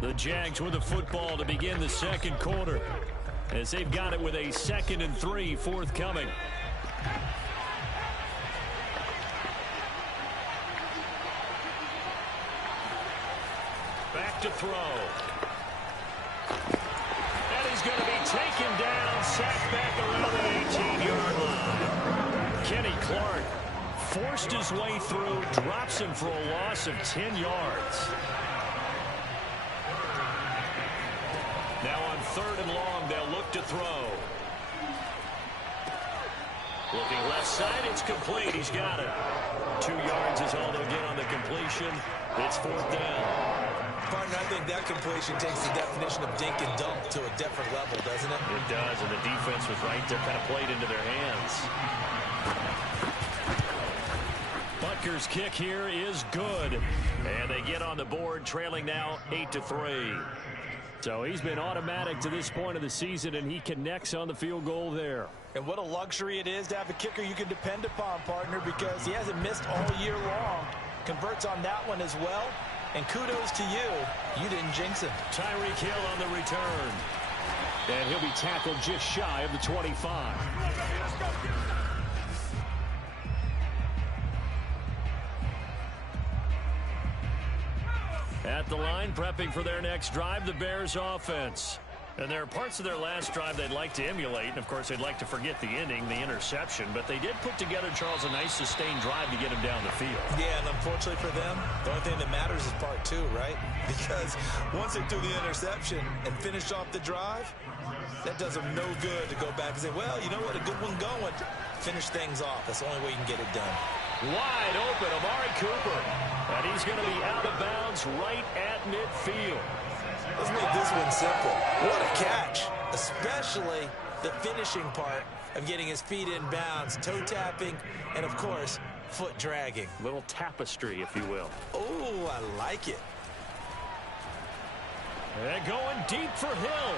The Jags with the football to begin the second quarter, as they've got it with a 2nd and 3 forthcoming. Back to throw. And he's going to be taken down, sacked back around the 18-yard line. Kenny Clark forced his way through, drops him for a loss of 10 yards. Now on 3rd and long, they'll look to throw. Looking left side, it's complete. He's got it. 2 yards is all they'll get on the completion. It's 4th down. Partner, I think that completion takes the definition of dink and dunk to a different level, doesn't it? It does, and the defense was right there, kind of played into their hands. Butker's kick here is good. And they get on the board, trailing now 8-3. So he's been automatic to this point of the season, and he connects on the field goal there. And what a luxury it is to have a kicker you can depend upon, partner, because he hasn't missed all year long. Converts on that one as well. And kudos to you. You didn't jinx him. Tyreek Hill on the return. And he'll be tackled just shy of the 25. At the line, prepping for their next drive, the Bears offense. And there are parts of their last drive they'd like to emulate. And, of course, they'd like to forget the ending, the interception. But they did put together, Charles, a nice sustained drive to get him down the field. Yeah, and unfortunately for them, the only thing that matters is part 2, right? Because once they threw the interception and finished off the drive, that does them no good to go back and say, well, you know what, a good one going. Finish things off. That's the only way you can get it done. Wide open, Amari Cooper. And he's going to be out of bounds right at midfield. Let's make this one simple. What a catch, especially the finishing part of getting his feet in bounds, toe tapping, and, of course, foot dragging. Little tapestry, if you will. Oh, I like it. And going deep for Hill.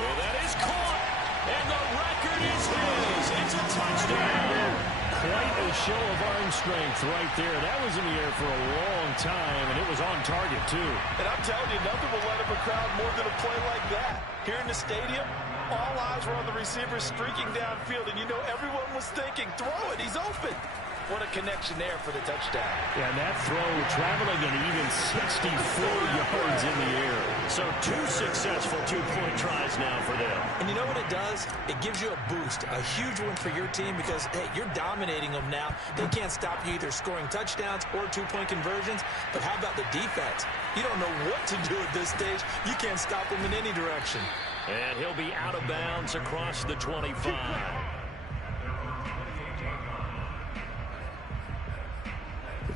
And that is caught. And the record is his. It's a touchdown. Quite a show of arm strength right there. That was in the air for a long time, and it was on target, too. And I'm telling you, nothing will let up a crowd more than a play like that. Here in the stadium, all eyes were on the receiver streaking downfield, and you know everyone was thinking, throw it, he's open. What a connection there for the touchdown. Yeah, and that throw traveling an even 64 yards in the air. So 2 successful 2-point tries now for them. And you know what it does? It gives you a boost, a huge one for your team because, hey, you're dominating them now. They can't stop you either scoring touchdowns or 2-point conversions. But how about the defense? You don't know what to do at this stage. You can't stop them in any direction. And he'll be out of bounds across the 25.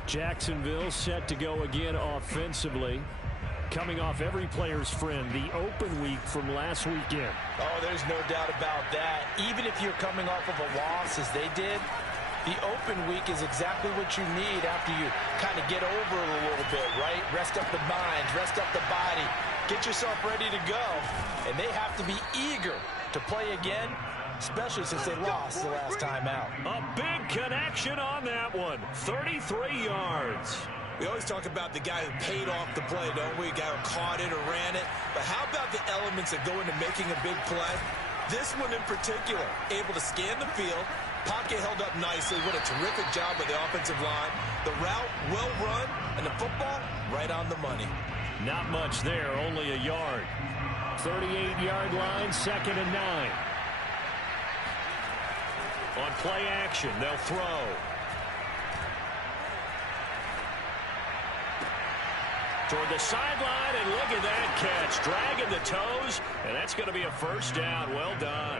Jacksonville set to go again offensively. Coming off every player's friend, the open week from last weekend. Oh, there's no doubt about that. Even if you're coming off of a loss as they did, the open week is exactly what you need after you kind of get over it a little bit, right? Rest up the mind, rest up the body, get yourself ready to go. And they have to be eager to play again, especially since they lost the last time out. A big connection on that one. 33 yards. We always talk about the guy who paid off the play, don't we? A guy who caught it or ran it. But how about the elements that go into making a big play? This one in particular, able to scan the field, pocket held up nicely. What a terrific job by the offensive line. The route, well run, and the football, right on the money. Not much there, only a yard. 38-yard line, 2nd and 9. On play action, they'll throw. Toward the sideline, and look at that catch. Dragging the toes, and that's going to be a first down. Well done.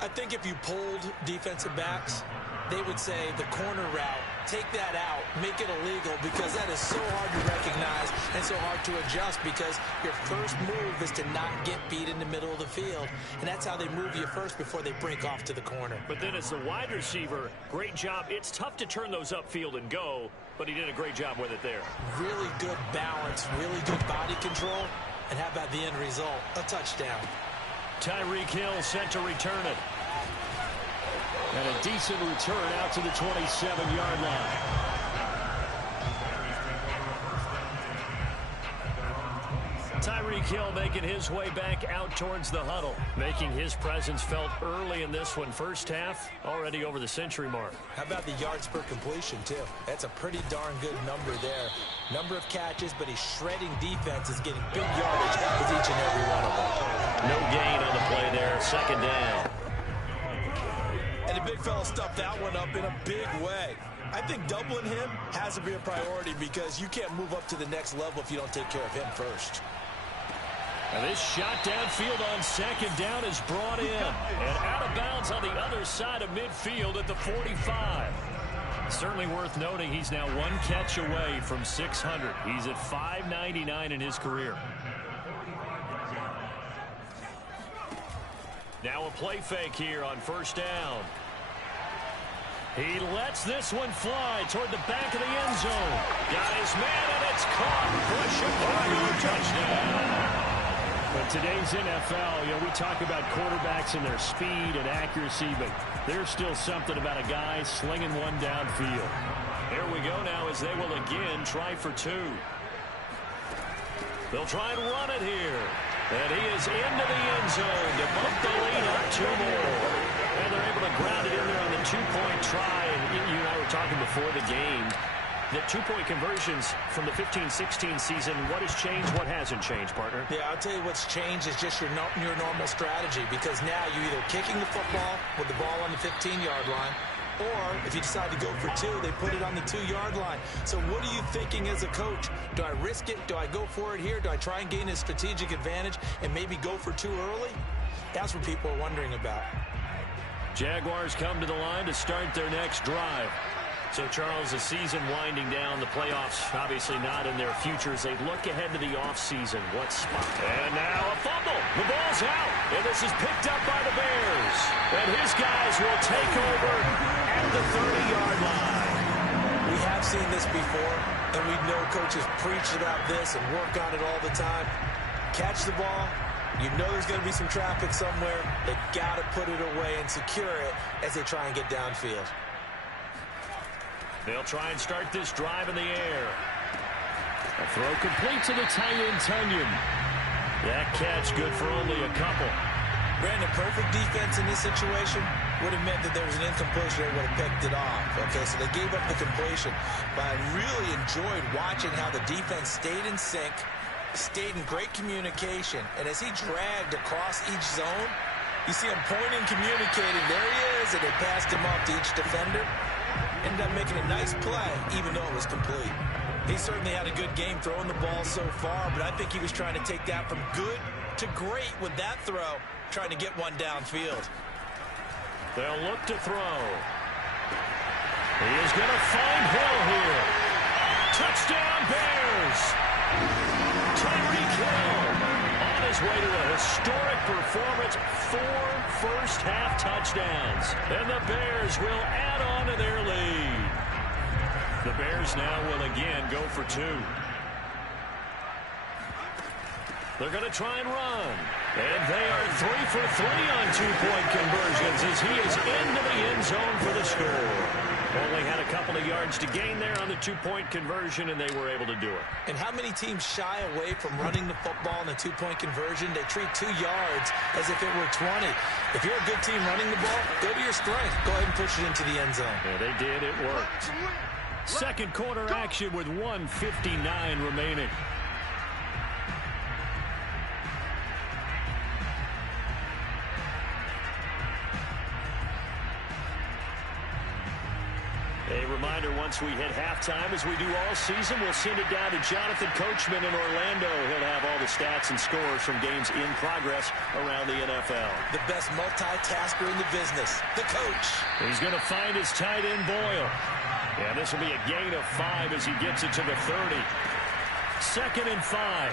I think if you polled defensive backs, they would say the corner route, take that out, make it illegal, because that is so hard to recognize and so hard to adjust because your first move is to not get beat in the middle of the field. And that's how they move you first before they break off to the corner. But then as the wide receiver, great job. It's tough to turn those upfield and go, but he did a great job with it there. Really good balance, really good body control. And how about the end result? A touchdown. Tyreek Hill set to return it. And a decent return out to the 27-yard line. Tyreek Hill making his way back out towards the huddle, making his presence felt early in this one. First half, already over the century mark. How about the yards per completion, too? That's a pretty darn good number there. Number of catches, but he's shredding defenses, getting big yardage with each and every one of them. No gain on the play there. Second down. And the big fella stuffed that one up in a big way. I think doubling him has to be a priority because you can't move up to the next level if you don't take care of him first. And this shot downfield on second down is brought in. And out of bounds on the other side of midfield at the 45. Certainly worth noting he's now one catch away from 600. He's at 599 in his career. Now a play fake here on first down. He lets this one fly toward the back of the end zone. Got his man, and it's caught for a Chicago touchdown. But today's NFL, we talk about quarterbacks and their speed and accuracy, but there's still something about a guy slinging one downfield. There we go now as they will again try for two. They'll try and run it here. And he is into the end zone to bump the lead up two more. And they're able to ground it in there on the two-point try. And you and I were talking before the game. The two-point conversions from the 15-16 season, what has changed, what hasn't changed, partner? Yeah, I'll tell you what's changed is just your normal strategy, because now you're either kicking the football with the ball on the 15-yard line, or if you decide to go for two, they put it on the 2-yard line. So what are you thinking as a coach? Do I risk it? Do I go for it here? Do I try and gain a strategic advantage and maybe go for two early? That's what people are wondering about. Jaguars come to the line to start their next drive. So, Charles, the season winding down, the playoffs obviously not in their future as they look ahead to the offseason. What spot? And now a fumble. The ball's out, and this is picked up by the Bears. And his guys will take over at the 30-yard line. We have seen this before, and we know coaches preach about this and work on it all the time. Catch the ball. You know there's going to be some traffic somewhere. They got to put it away and secure it as they try and get downfield. They'll try and start this drive in the air. A throw complete to the tight end, Tunyon. That catch good for only a couple. Brandon, perfect defense in this situation would have meant that there was an incompletion. They would have picked it off. Okay, so they gave up the completion. But I really enjoyed watching how the defense stayed in sync, stayed in great communication. And as he dragged across each zone, you see him pointing, communicating. There he is, and they passed him off to each defender. Ended up making a nice play, even though it was complete. He certainly had a good game throwing the ball so far, but I think he was trying to take that from good to great with that throw, trying to get one downfield. They'll look to throw. He is going to find Hill here. Touchdown, Bears! Tyreek Hill on his way to a historic performance, 4 first-half touchdowns. And the Bears will add on to their lead. The Bears now will again go for two. They're going to try and run. And they are 3 for 3 on two-point conversions as he is into the end zone for the score. Only had a couple of yards to gain there on the two-point conversion, and they were able to do it. And how many teams shy away from running the football in a two-point conversion? They treat 2 yards as if it were 20. If you're a good team running the ball, go to your strength. Go ahead and push it into the end zone. Yeah, they did. It worked. Second quarter action with 1:59 remaining. A reminder, once we hit halftime, as we do all season, we'll send it down to Jonathan Coachman in Orlando. He'll have all the stats and scores from games in progress around the NFL. The best multitasker in the business, the coach. He's going to find his tight end, Boyle. Yeah, this will be a gain of 5 as he gets it to the 30. 2nd and 5.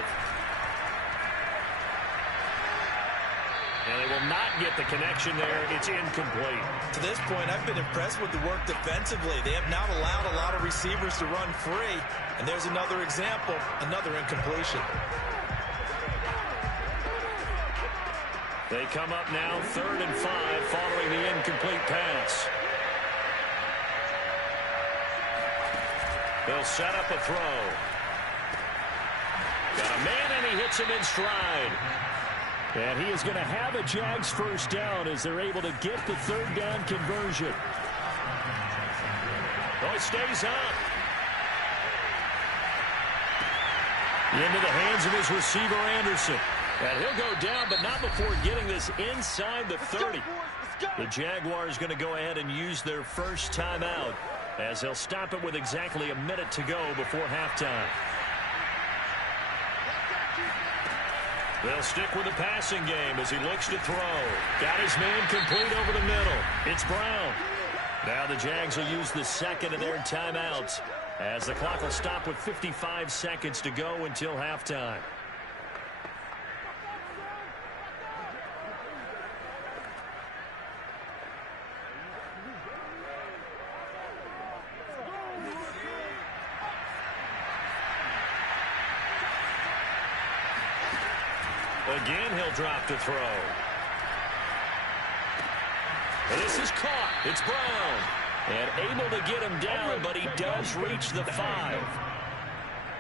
And they will not get the connection there. It's incomplete. To this point, I've been impressed with the work defensively. They have not allowed a lot of receivers to run free. And there's another example, another incompletion. They come up now 3rd and 5 following the incomplete pass. They'll set up a throw. Got a man, and he hits him in stride. And he is going to have a Jags first down as they're able to get the third down conversion. Oh, it stays up. Into the hands of his receiver, Anderson. And he'll go down, but not before getting this inside the 30. The Jaguars going to go ahead and use their first timeout as they'll stop it with exactly a minute to go before halftime. They'll stick with the passing game as he looks to throw. Got his man complete over the middle. It's Brown. Now the Jags will use the second of their timeouts as the clock will stop with 55 seconds to go until halftime. Again, he'll drop to throw. And this is caught. It's Brown. And able to get him down, but he does reach the 5.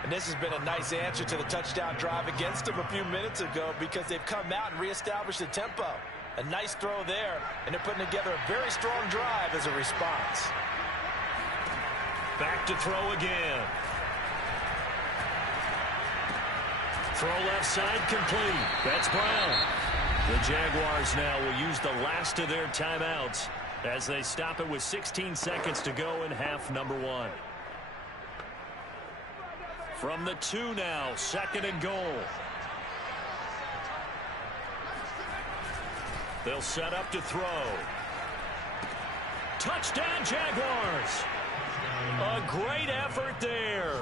And this has been a nice answer to the touchdown drive against him a few minutes ago because they've come out and reestablished the tempo. A nice throw there, and they're putting together a very strong drive as a response. Back to throw again. Throw left side complete. That's Brown. The Jaguars now will use the last of their timeouts as they stop it with 16 seconds to go in half number 1. From the 2 now, second and goal. They'll set up to throw. Touchdown, Jaguars. A great effort there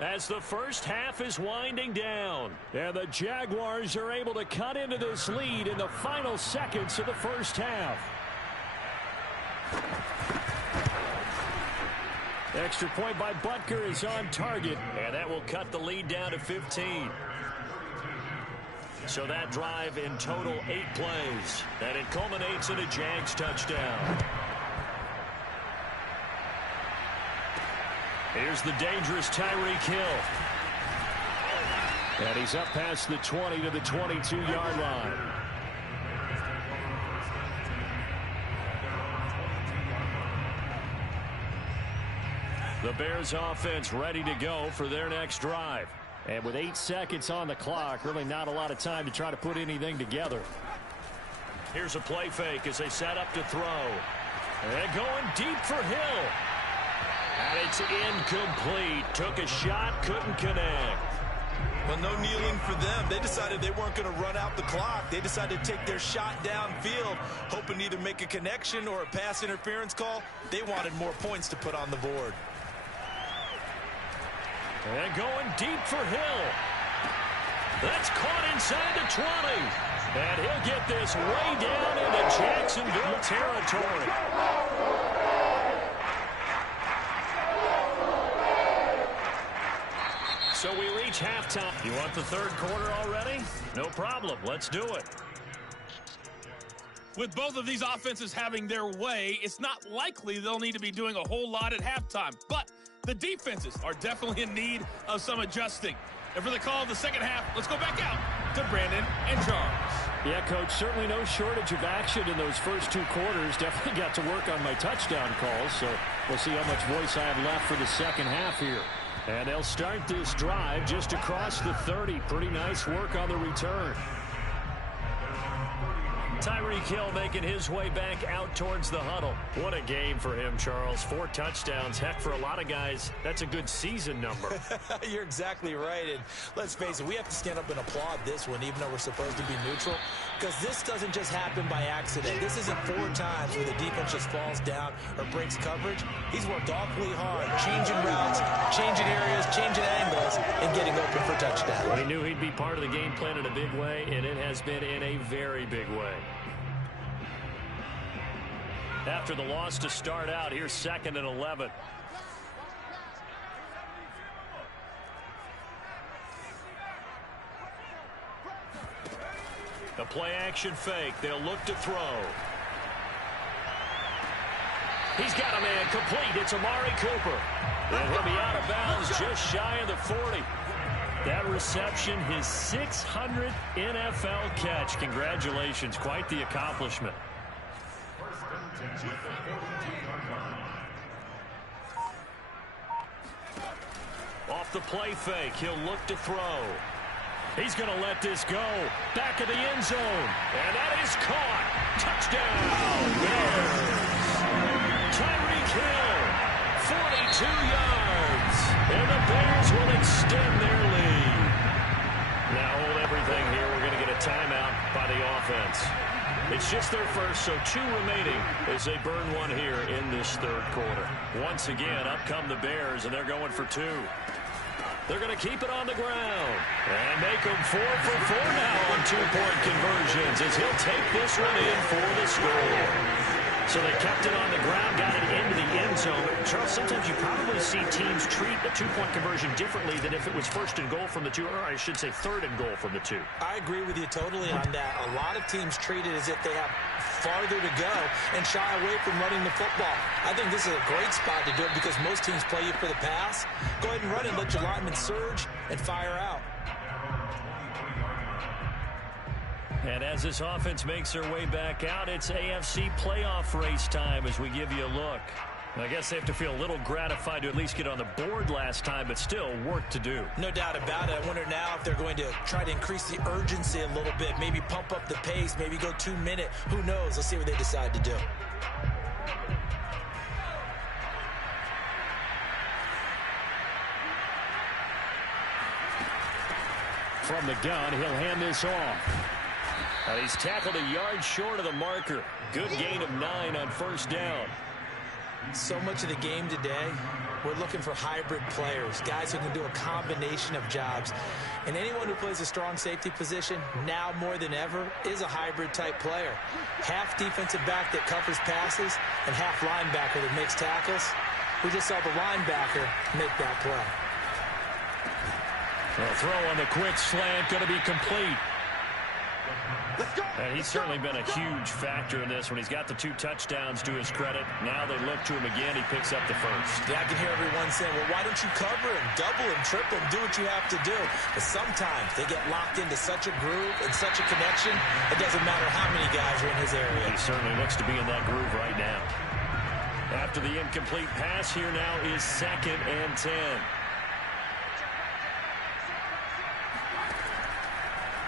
as the first half is winding down. And the Jaguars are able to cut into this lead in the final seconds of the first half. Extra point by Butker is on target, and that will cut the lead down to 15. So that drive in total 8 plays, and it culminates in a Jags touchdown. Here's the dangerous Tyreek Hill. And he's up past the 20 to the 22-yard line. The Bears offense ready to go for their next drive. And with 8 seconds on the clock, really not a lot of time to try to put anything together. Here's a play fake as they set up to throw. And going deep for Hill. And it's incomplete. Took a shot, couldn't connect. Well, no kneeling for them. They decided they weren't going to run out the clock. They decided to take their shot downfield, hoping to either make a connection or a pass interference call. They wanted more points to put on the board. And going deep for Hill. That's caught inside the 20. And he'll get this way down into Jacksonville territory. So we reach halftime. You want the third quarter already? No problem. Let's do it. With both of these offenses having their way, it's not likely they'll need to be doing a whole lot at halftime. But the defenses are definitely in need of some adjusting. And for the call of the second half, let's go back out to Brandon and Charles. Yeah, Coach, certainly no shortage of action in those first 2 quarters. Definitely got to work on my touchdown calls, so we'll see how much voice I have left for the second half here. And they'll start this drive just across the 30. Pretty nice work on the return. Tyreek Hill making his way back out towards the huddle. What a game for him, Charles. 4 touchdowns. Heck, for a lot of guys, that's a good season number. You're exactly right. And let's face it, we have to stand up and applaud this one, even though we're supposed to be neutral. Because this doesn't just happen by accident. This isn't 4 times where the defense just falls down or breaks coverage. He's worked awfully hard, changing routes, changing areas, changing angles, and getting open for touchdown. Well, he knew he'd be part of the game plan in a big way, and it has been in a very big way. After the loss to start out, here's 2nd and 11. The play action fake. They'll look to throw. He's got a man complete. It's Amari Cooper. And he'll be out of bounds just shy of the 40. That reception, his 600th NFL catch. Congratulations. Quite the accomplishment. Off the play fake, he'll look to throw. He's going to let this go. Back of the end zone. And that is caught. Touchdown, Bears. Tyreek Hill, 42 yards. And the Bears will extend their lead. Now hold everything here. We're going to get a timeout by the offense. It's just their first, so 2 remaining as they burn one here in this third quarter. Once again, up come the Bears, and they're going for 2. They're going to keep it on the ground and make them 4 for 4 now on 2-point conversions as he'll take this one in for the score. So they kept it on the ground, got it into the end zone. Charles, sometimes you probably see teams treat a 2-point conversion differently than if it was first and goal from the 2, or I should say third and goal from the 2. I agree with you totally on that. A lot of teams treat it as if they have farther to go and shy away from running the football. I think this is a great spot to do it because most teams play you for the pass. Go ahead and run it, let your linemen surge and fire out. And as this offense makes their way back out, it's AFC playoff race time as we give you a look. I guess they have to feel a little gratified to at least get on the board last time, but still work to do. No doubt about it. I wonder now if they're going to try to increase the urgency a little bit, maybe pump up the pace, maybe go 2-minute. Who knows? Let's see what they decide to do. From the gun, he'll hand this off. And he's tackled a yard short of the marker. Good gain of 9 on first down. So much of the game today, we're looking for hybrid players, guys who can do a combination of jobs. And anyone who plays a strong safety position, now more than ever, is a hybrid type player. Half defensive back that covers passes and half linebacker that makes tackles. We just saw the linebacker make that play. The throw on the quick slant going to be complete. And he's certainly been a huge factor in this when he's got the 2 touchdowns to his credit. Now they look to him again. He picks up the first. Yeah, I can hear everyone saying, well, why don't you cover him, double him, triple him, do what you have to do. But sometimes they get locked into such a groove and such a connection, it doesn't matter how many guys are in his area. He certainly looks to be in that groove right now. After the incomplete pass, here now is 2nd and 10.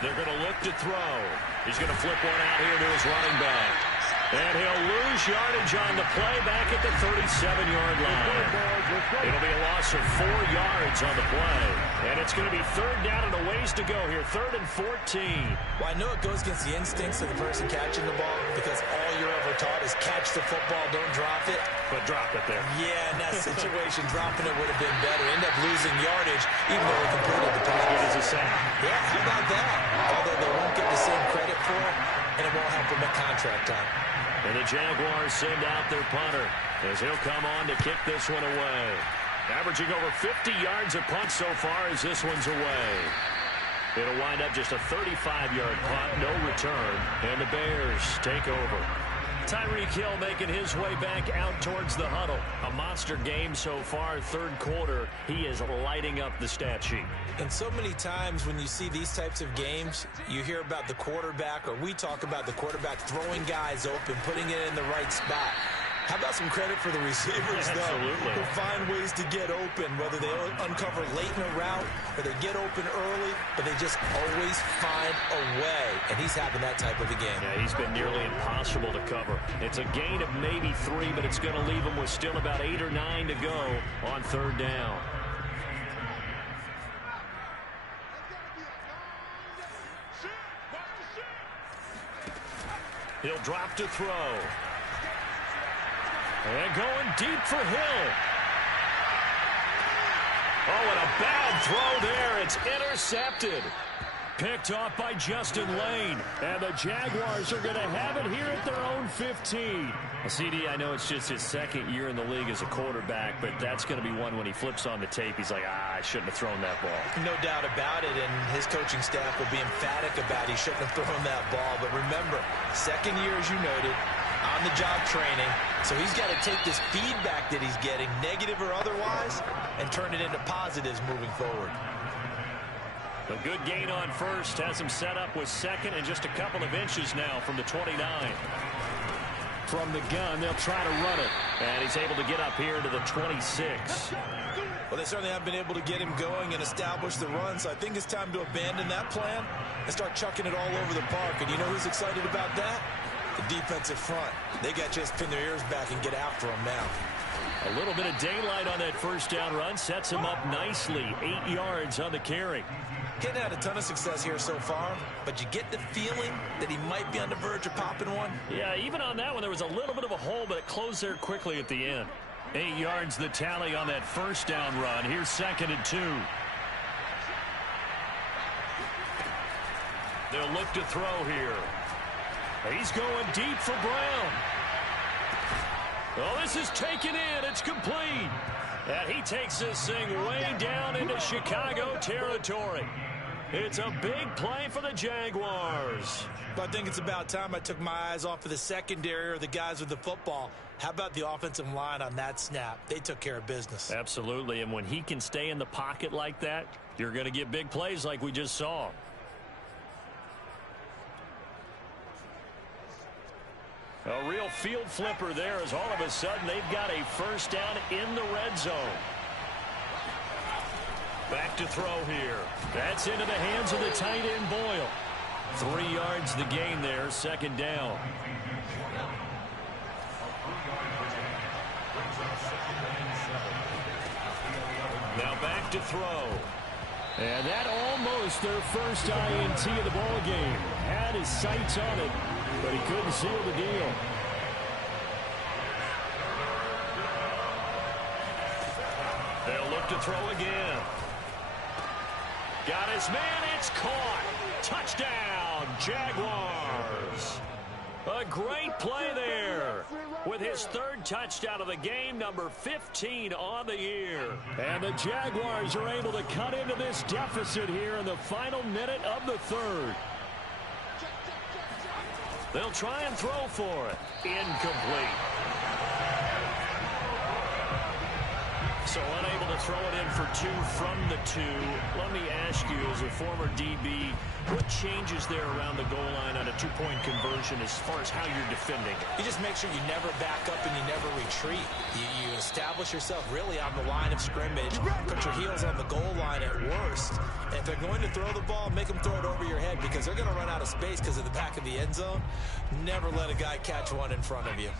They're going to look to throw. He's going to flip one out here to his running back. And he'll lose yardage on the play back at the 37-yard line. It'll be a loss of 4 yards on the play. And it's going to be 3rd down and a ways to go here. 3rd and 14. Well, I know it goes against the instincts of the person catching the ball because all you're ever taught is catch the football, don't drop it. But drop it there. Yeah, in that situation, dropping it would have been better. End up losing yardage, even though they completed the pass. As good as a sack. Yeah, how about that? Although they won't get the same credit for it, and it won't help them at contract time. And the Jaguars send out their punter as he'll come on to kick this one away. Averaging over 50 yards a punt so far as this one's away. It'll wind up just a 35-yard punt, no return, and the Bears take over. Tyreek Hill making his way back out towards the huddle. A monster game so far, 3rd quarter. He is lighting up the stat sheet. And so many times when you see these types of games, you hear about the quarterback, or we talk about the quarterback throwing guys open, putting it in the right spot. How about some credit for the receivers, though? Absolutely. Who find ways to get open, whether they uncover late in a route or they get open early, but they just always find a way. And he's having that type of a game. Yeah, he's been nearly impossible to cover. It's a gain of maybe 3, but it's going to leave him with still about 8 or 9 to go on 3rd down. He'll drop to throw. And going deep for Hill. Oh, and a bad throw there. It's intercepted. Picked off by Justin Lane. And the Jaguars are going to have it here at their own 15. CD, I know it's just his 2nd year in the league as a quarterback, but that's going to be one when he flips on the tape. He's like, I shouldn't have thrown that ball. No doubt about it, and his coaching staff will be emphatic about he shouldn't have thrown that ball. But remember, 2nd year, as you noted, on-the-job training. So he's got to take this feedback that he's getting, negative or otherwise, and turn it into positives moving forward. A good gain on first has him set up with second and just a couple of inches now from the 29. From the gun, they'll try to run it. And he's able to get up here to the 26. Well, they certainly have been able to get him going and establish the run, so I think it's time to abandon that plan and start chucking it all over the park. And you know who's excited about that? The defensive front. They got to just pin their ears back and get after him now. A little bit of daylight on that first down run sets him up nicely. 8 yards on the carry. Hadn't had a ton of success here so far, but you get the feeling that he might be on the verge of popping one. Yeah, even on that one, there was a little bit of a hole, but it closed there quickly at the end. 8 yards the tally on that first down run. Here's 2nd and 2. They'll look to throw here. He's going deep for Brown. Oh, this is taken in. It's complete. And he takes this thing way down into Chicago territory. It's a big play for the Jaguars. But I think it's about time I took my eyes off of the secondary or the guys with the football. How about the offensive line on that snap? They took care of business. Absolutely, and when he can stay in the pocket like that, you're going to get big plays like we just saw. A real field flipper there as all of a sudden they've got a first down in the red zone. Back to throw here. That's into the hands of the tight end Boyle. 3 yards the gain there, 2nd down. Now back to throw. And that almost their first INT of the ball game. Had his sights on it, but he couldn't seal the deal. They'll look to throw again. Got his man, it's caught. Touchdown, Jaguars. A great play there with his 3rd touchdown of the game, number 15 on the year. And the Jaguars are able to cut into this deficit here in the final minute of the 3rd. They'll try and throw for it. Incomplete. So unable to throw it in for 2 from the 2. Let me ask you, as a former DB, what changes there around the goal line on a 2-point conversion as far as how you're defending? You just make sure you never back up and you never retreat. You establish yourself really on the line of scrimmage, put your heels on the goal line at worst. And if they're going to throw the ball, make them throw it over your head because they're going to run out of space because of the back of the end zone. Never let a guy catch one in front of you.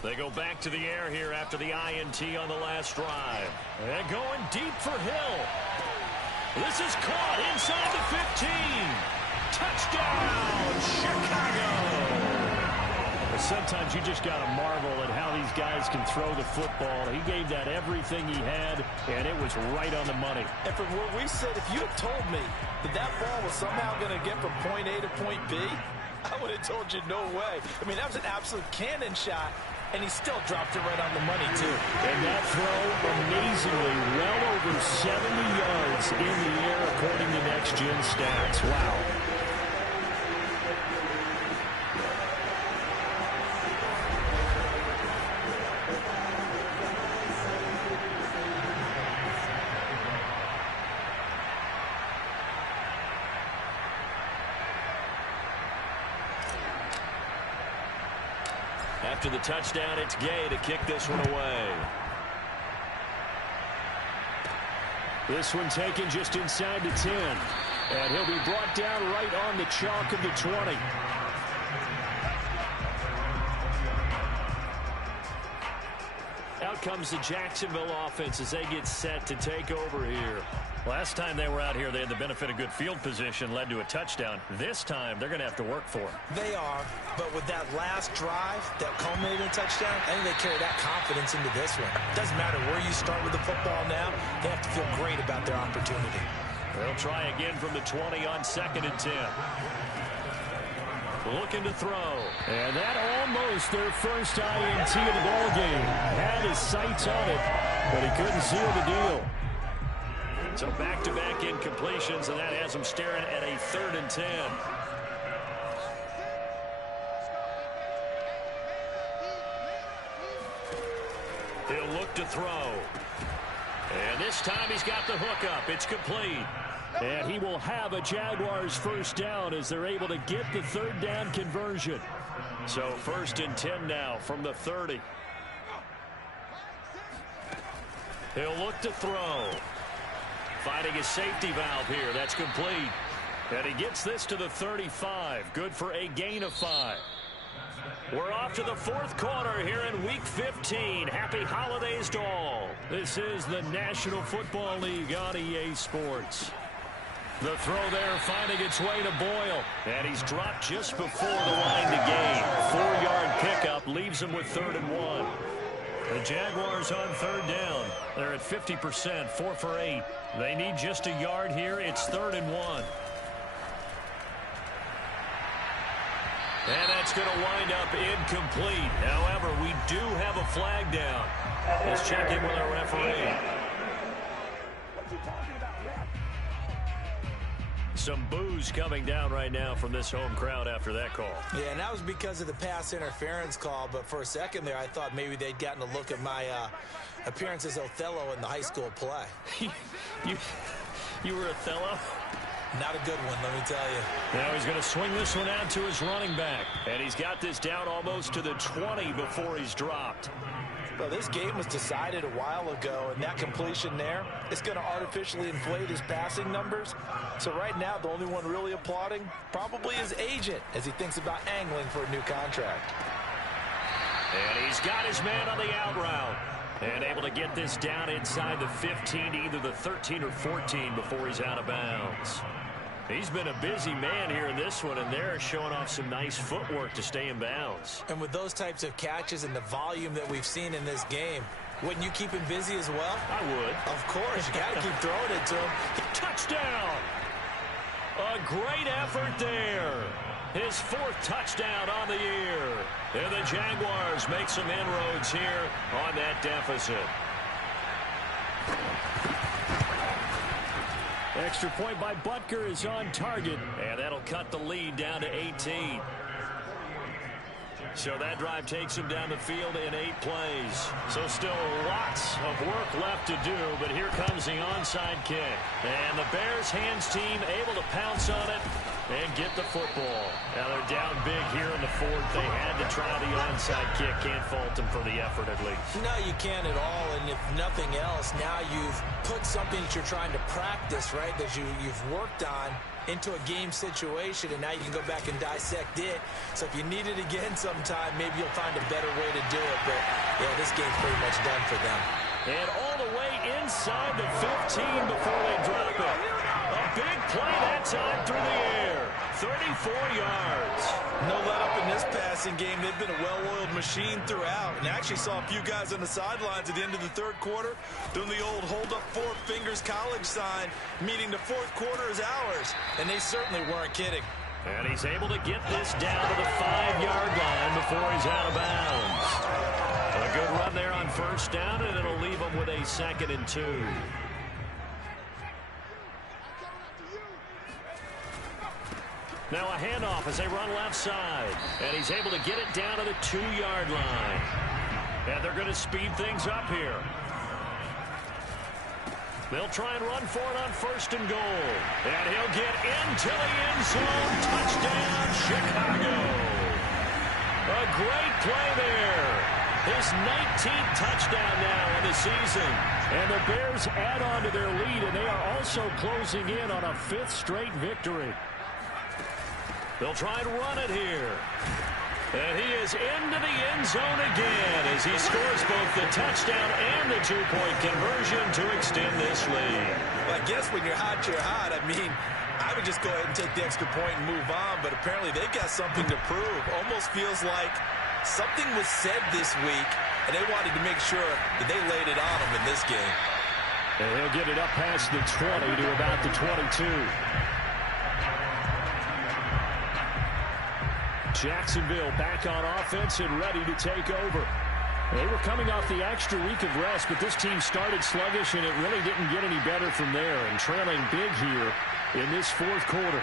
They go back to the air here after the INT on the last drive. And going deep for Hill. This is caught inside the 15. Touchdown, Chicago. Sometimes you just got to marvel at how these guys can throw the football. He gave that everything he had, and it was right on the money. And from where we said, if you had told me that that ball was somehow going to get from point A to point B, I would have told you no way. I mean, that was an absolute cannon shot. And he still dropped it right on the money, too. And that throw, amazingly, well over 70 yards in the air, according to Next Gen Stats. Wow. After the touchdown, it's Gay to kick this one away. This one taken just inside the 10. And he'll be brought down right on the chalk of the 20. Out comes the Jacksonville offense as they get set to take over here. Last time they were out here, they had the benefit of good field position, led to a touchdown. This time, they're going to have to work for it. They are, but with that last drive that culminated in a touchdown, I think they carry that confidence into this one. It doesn't matter where you start with the football now. They have to feel great about their opportunity. They'll try again from the 20 on 2nd and 10. Looking to throw. And that almost their first INT of the ball game. Had his sights on it, but he couldn't seal the deal. So back-to-back incompletions, and that has them staring at a 3rd and 10. He'll look to throw. And this time he's got the hook up. It's complete. And he will have a Jaguars first down as they're able to get the third down conversion. So 1st and 10 now from the 30. He'll look to throw. Finding his safety valve here. That's complete. And he gets this to the 35. Good for a gain of 5. We're off to the 4th quarter here in Week 15. Happy holidays to all. This is the National Football League on EA Sports. The throw there finding its way to Boyle. And he's dropped just before the line to gain. 4-yard pickup leaves him with 3rd and 1. The Jaguars on 3rd down. They're at 50%, 4 for 8. They need just a yard here. It's 3rd and 1. And that's going to wind up incomplete. However, we do have a flag down. Let's check in with our referee. Some boos coming down right now from this home crowd after that call. Yeah, and that was because of the pass interference call. But for a second there, I thought maybe they'd gotten a look at my appearance as Othello in the high school play. You were Othello? Not a good one, let me tell you. Now he's going to swing this one out to his running back. And he's got this down almost to the 20 before he's dropped. Well, this game was decided a while ago, and that completion there is going to artificially inflate his passing numbers. So right now, the only one really applauding probably his agent as he thinks about angling for a new contract. And he's got his man on the out route. And able to get this down inside the 15 to either the 13 or 14 before he's out of bounds. He's been a busy man here in this one, and they're showing off some nice footwork to stay in bounds. And with those types of catches and the volume that we've seen in this game, wouldn't you keep him busy as well? I would. Of course. You got to keep throwing it to him. Touchdown! A great effort there. His 4th touchdown on the year. And the Jaguars make some inroads here on that deficit. Extra point by Butker is on target, and that'll cut the lead down to 18. So that drive takes him down the field in 8 plays. So still lots of work left to do, but here comes the onside kick. And the Bears hands team able to pounce on it and get the football. Now they're down big here in the 4th. They had to try the onside kick. Can't fault them for the effort at least. No, you can't at all. And if nothing else, now you've put something that you're trying to practice, right, that you've worked on into a game situation, and now you can go back and dissect it. So if you need it again sometime, maybe you'll find a better way to do it. But, yeah, this game's pretty much done for them. And all the way inside the 15 before they drop it. A big play that time through the air. 34 yards. No let up in this passing game. They've been a well-oiled machine throughout. And actually saw a few guys on the sidelines at the end of the 3rd quarter doing the old hold up 4 fingers college sign, meaning the 4th quarter is ours. And they certainly weren't kidding. And he's able to get this down to the 5-yard line before he's out of bounds. A good run there on 1st down, and it'll leave him with a 2nd and 2. Now a handoff as they run left side. And he's able to get it down to the 2-yard line. And they're going to speed things up here. They'll try and run for it on 1st and goal. And he'll get into the end zone. Touchdown, Chicago. A great play there. His 19th touchdown now in the season. And the Bears add on to their lead, and they are also closing in on a 5th straight victory. They'll try and run it here. And he is into the end zone again as he scores both the touchdown and the 2-point conversion to extend this lead. Well, I guess when you're hot, you're hot. I mean, I would just go ahead and take the extra point and move on, but apparently they've got something to prove. Almost feels like something was said this week, and they wanted to make sure that they laid it on them in this game. And he'll get it up past the 20 to about the 22. Jacksonville back on offense and ready to take over. They were coming off the extra week of rest, but this team started sluggish, and it really didn't get any better from there, and trailing big here in this 4th quarter.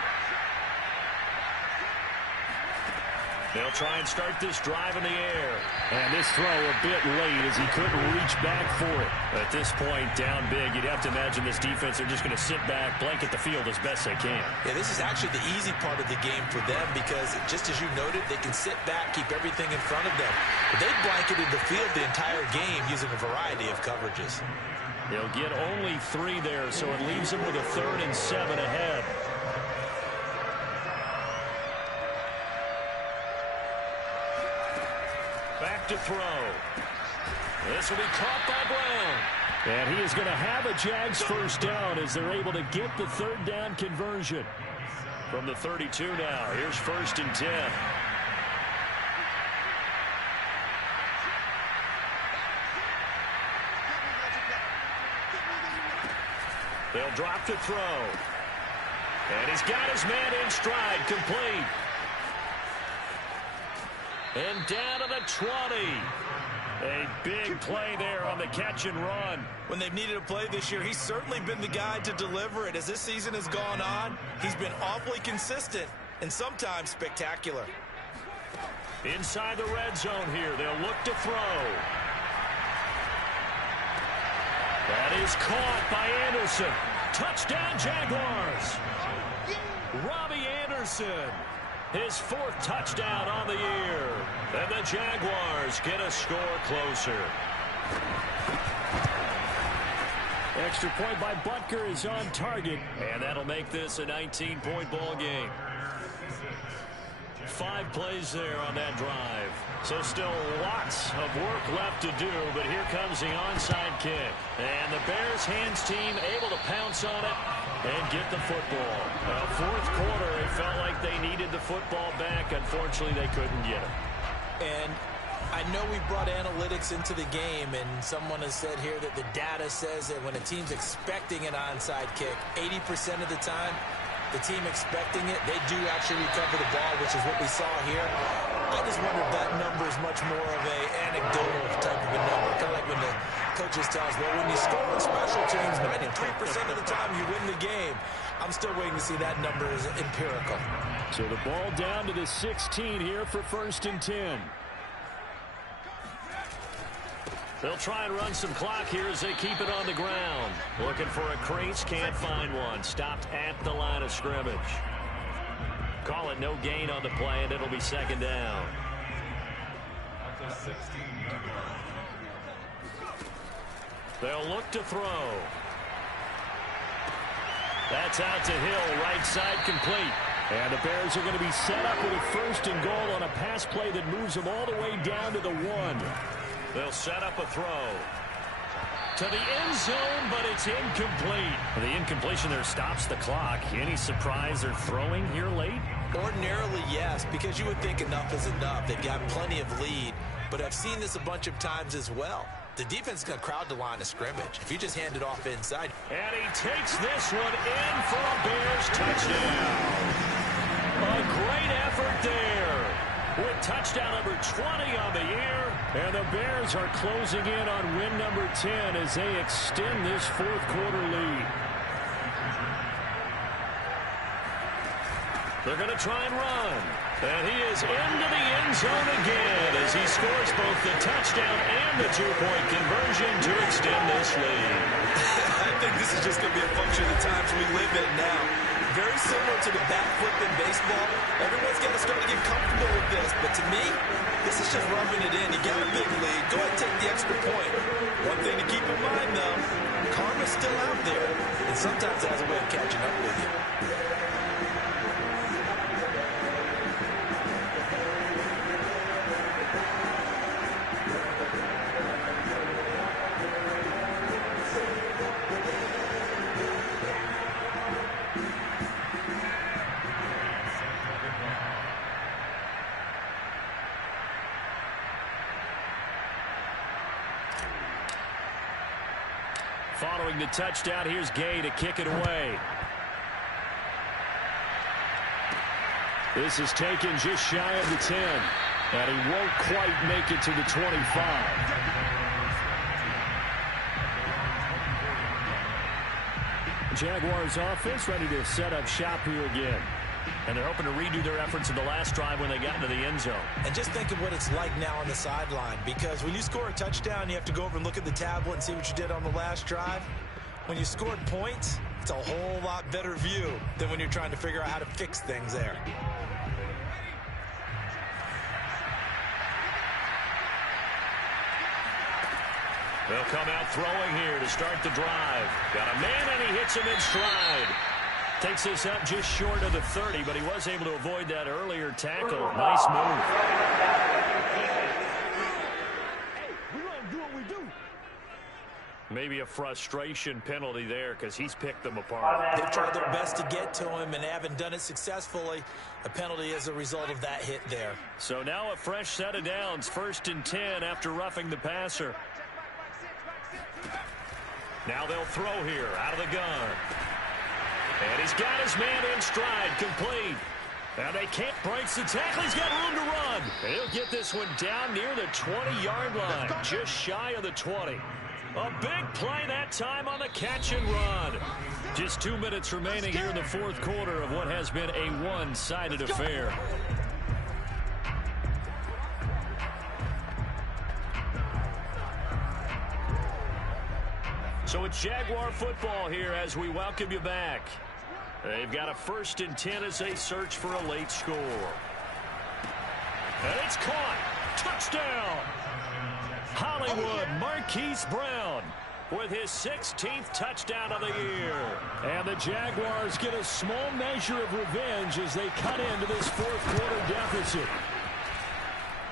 They'll try and start this drive in the air. And this throw a bit late as he couldn't reach back for it. At this point, down big, you'd have to imagine this defense are just going to sit back, blanket the field as best they can. Yeah, this is actually the easy part of the game for them because, just as you noted, they can sit back, keep everything in front of them. But they blanketed the field the entire game using a variety of coverages. They'll get only 3 there, so it leaves them with a 3rd and 7 ahead. Back to throw. This will be caught by Brown. And he is going to have a Jags first down as they're able to get the 3rd down conversion. From the 32 now, here's 1st and 10. They'll drop to throw. And he's got his man in stride, complete. And down to the 20. A big play there on the catch and run. When they've needed a play this year, he's certainly been the guy to deliver it. As this season has gone on, he's been awfully consistent and sometimes spectacular. Inside the red zone here, they'll look to throw. That is caught by Anderson. Touchdown, Jaguars. Robbie Anderson. His 4th touchdown on the year. And the Jaguars get a score closer. Extra point by Butker is on target. And that'll make this a 19-point ball game. 5 plays there on that drive. So still lots of work left to do, but here comes the onside kick. And the Bears hands team able to pounce on it and get the football. Well, 4th quarter, it felt like they needed the football back. Unfortunately, they couldn't get it. And I know we brought analytics into the game, and someone has said here that the data says that when a team's expecting an onside kick, 80% of the time, the team expecting it, they do actually recover the ball, which is what we saw here. I just wonder if that number is much more of an anecdotal type of a number. Kind of like when the coaches tell us, well, when you score on special teams, 93% of the time you win the game. I'm still waiting to see that number is empirical. So the ball down to the 16 here for 1st and 10. They'll try and run some clock here as they keep it on the ground. Looking for a crease, can't find one. Stopped at the line of scrimmage. Call it no gain on the play, and it'll be 2nd down. They'll look to throw. That's out to Hill, right side complete. And the Bears are going to be set up with a 1st and goal on a pass play that moves them all the way down to the 1. They'll set up a throw to the end zone, but it's incomplete. The incompletion there stops the clock. Any surprise they're throwing here late? Ordinarily, yes, because you would think enough is enough. They've got plenty of lead, but I've seen this a bunch of times as well. The defense is going to crowd the line of scrimmage. If you just hand it off inside. And he takes this one in for a Bears touchdown. A great effort there. With touchdown number 20 on the year. And the Bears are closing in on win number 10 as they extend this 4th quarter lead. They're going to try and run. And he is into the end zone again as he scores both the touchdown and the 2-point conversion to extend this lead. I think this is just going to be a function of the times we live in now. Very similar to the bat flip in baseball. Everyone's got to start to get comfortable with this. But to me, this is just rubbing it in. You got a big lead. Go ahead and take the extra point. One thing to keep in mind, though, karma's still out there. And sometimes it has a way of catching up with you. Following the touchdown, here's Gay to kick it away. This is taken just shy of the 10. And he won't quite make it to the 25. Jaguars offense ready to set up shop here again. And they're hoping to redo their efforts in the last drive when they got into the end zone. And just think of what it's like now on the sideline, because when you score a touchdown, you have to go over and look at the tablet and see what you did on the last drive. When you scored points, it's a whole lot better view than when you're trying to figure out how to fix things there. They'll come out throwing here to start the drive. Got a man, and he hits him in stride. Takes this up just short of the 30, but he was able to avoid that earlier tackle. Nice move. Hey, we gonna do what we do. Maybe a frustration penalty there because he's picked them apart. They've tried their best to get to him and haven't done it successfully. A penalty as a result of that hit there. So now a fresh set of downs. 1st and 10 after roughing the passer. Now they'll throw here out of the gun. And he's got his man in stride, complete. Now they can't break the tackle. He's got room to run. And he'll get this one down near the 20-yard line, just shy of the 20. A big play that time on the catch and run. Just 2 minutes remaining here in the fourth quarter of what has been a one-sided affair. So it's Jaguar football here as we welcome you back. They've got a 1st and 10 as they search for a late score. And it's caught. Touchdown. Hollywood Marquise Brown with his 16th touchdown of the year. And the Jaguars get a small measure of revenge as they cut into this fourth quarter deficit.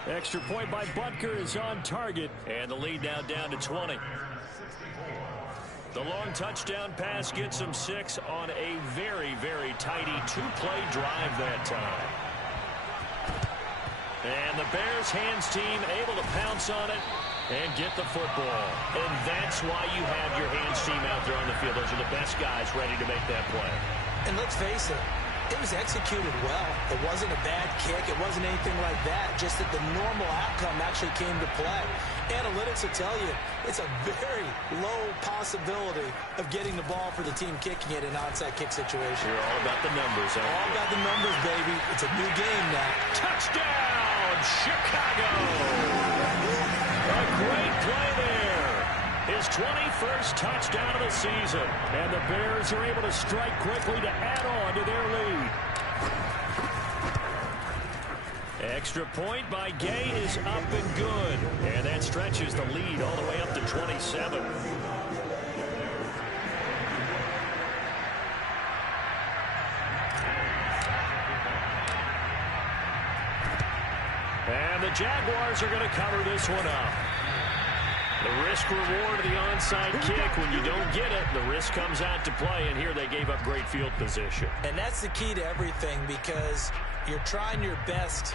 Extra point by Butker is on target. And the lead now down to 20. The long touchdown pass gets them 6 on a very, very tidy 2-play drive that time. And the Bears hands team able to pounce on it and get the football. And that's why you have your hands team out there on the field. Those are the best guys ready to make that play. And let's face it, it was executed well. It wasn't a bad kick. It wasn't anything like that. Just that the normal outcome actually came to play. Analytics will tell you it's a very low possibility of getting the ball for the team kicking it in an onside kick situation. You're all about the numbers, aren't you? All about the numbers, baby. It's a new game now. Touchdown, Chicago! A great play there. His 21st touchdown of the season. And the Bears are able to strike quickly to add on to their lead. Extra point by Gay is up and good. And that stretches the lead all the way up to 27. And the Jaguars are going to cover this one up. The risk-reward of the onside kick, when you don't get it, the risk comes out to play, and here they gave up great field position. And that's the key to everything, because you're trying your best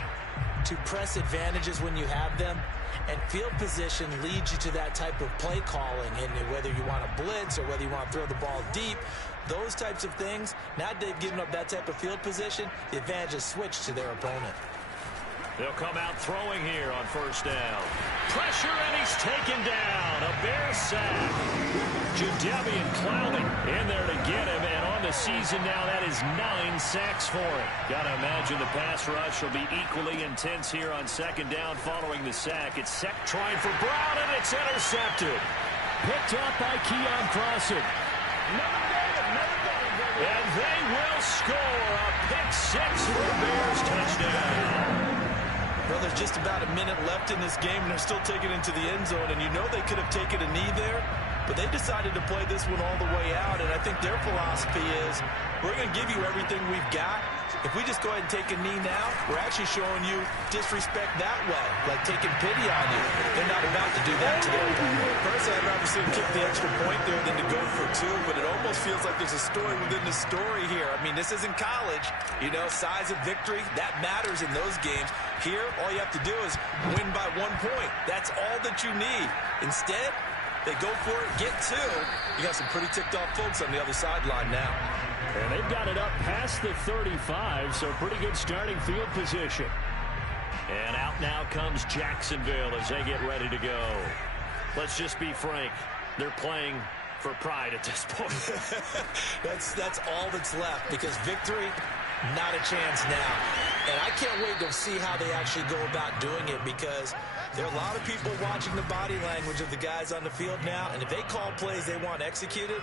to press advantages when you have them, and field position leads you to that type of play calling, and whether you want to blitz or whether you want to throw the ball deep, those types of things, now they've given up that type of field position, the advantage is switched to their opponent. They'll come out throwing here on 1st down. Pressure, and he's taken down. A Bear sack. Jadeveon Clowney in there to get him, and on the season now, that is 9 sacks for him. Got to imagine the pass rush will be equally intense here on 2nd down following the sack. It's Sek trying for Brown, and it's intercepted. Picked up by Keon Crossen. And they will score a pick 6 for a Bears touchdown. Well, there's just about a minute left in this game, and they're still taking it into the end zone. And you know they could have taken a knee there, but they decided to play this one all the way out. And I think their philosophy is, we're going to give you everything we've got. If we just go ahead and take a knee now, we're actually showing you disrespect that way, like taking pity on you. They're not about to do that to their opponent. Personally, I'd rather see them kick the extra point there than to go for 2, but it almost feels like there's a story within the story here. I mean, this isn't college. You know, size of victory, that matters in those games. Here, all you have to do is win by 1 point. That's all that you need. Instead, they go for it, get 2. You got some pretty ticked off folks on the other sideline now. And they've got it up past the 35, so pretty good starting field position. And out now comes Jacksonville as they get ready to go. Let's just be frank. They're playing for pride at this point. That's all that's left, because victory, Not a chance now. And I can't wait to see how they actually go about doing it, because there are a lot of people watching the body language of the guys on the field now, and if they call plays they want executed,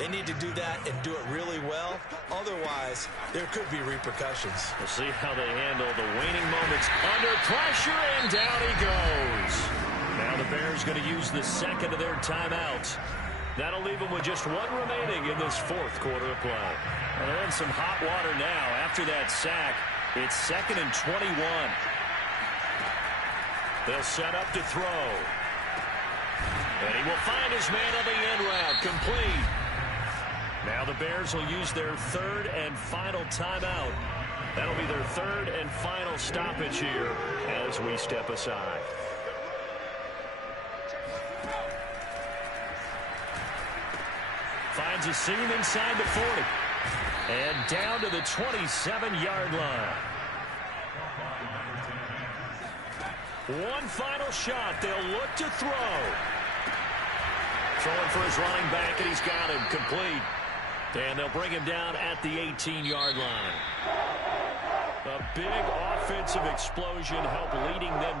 they need to do that and do it really well. Otherwise, there could be repercussions. We'll see how they handle the waning moments under pressure, and down he goes. Now the Bears going to use the second of their timeouts. That'll leave them with just one remaining in this fourth quarter of play. Well, they're in some hot water now after that sack. It's 2nd and 21. They'll set up to throw. And he will find his man on the end route, complete. Now the Bears will use their third and final timeout. That'll be their third and final stoppage here as we step aside. Finds a seam inside the 40. And down to the 27-yard line. One final shot. They'll look to throw. Throwing for his running back, and he's got him complete. And they'll bring him down at the 18-yard line. A big offensive explosion helped leading them to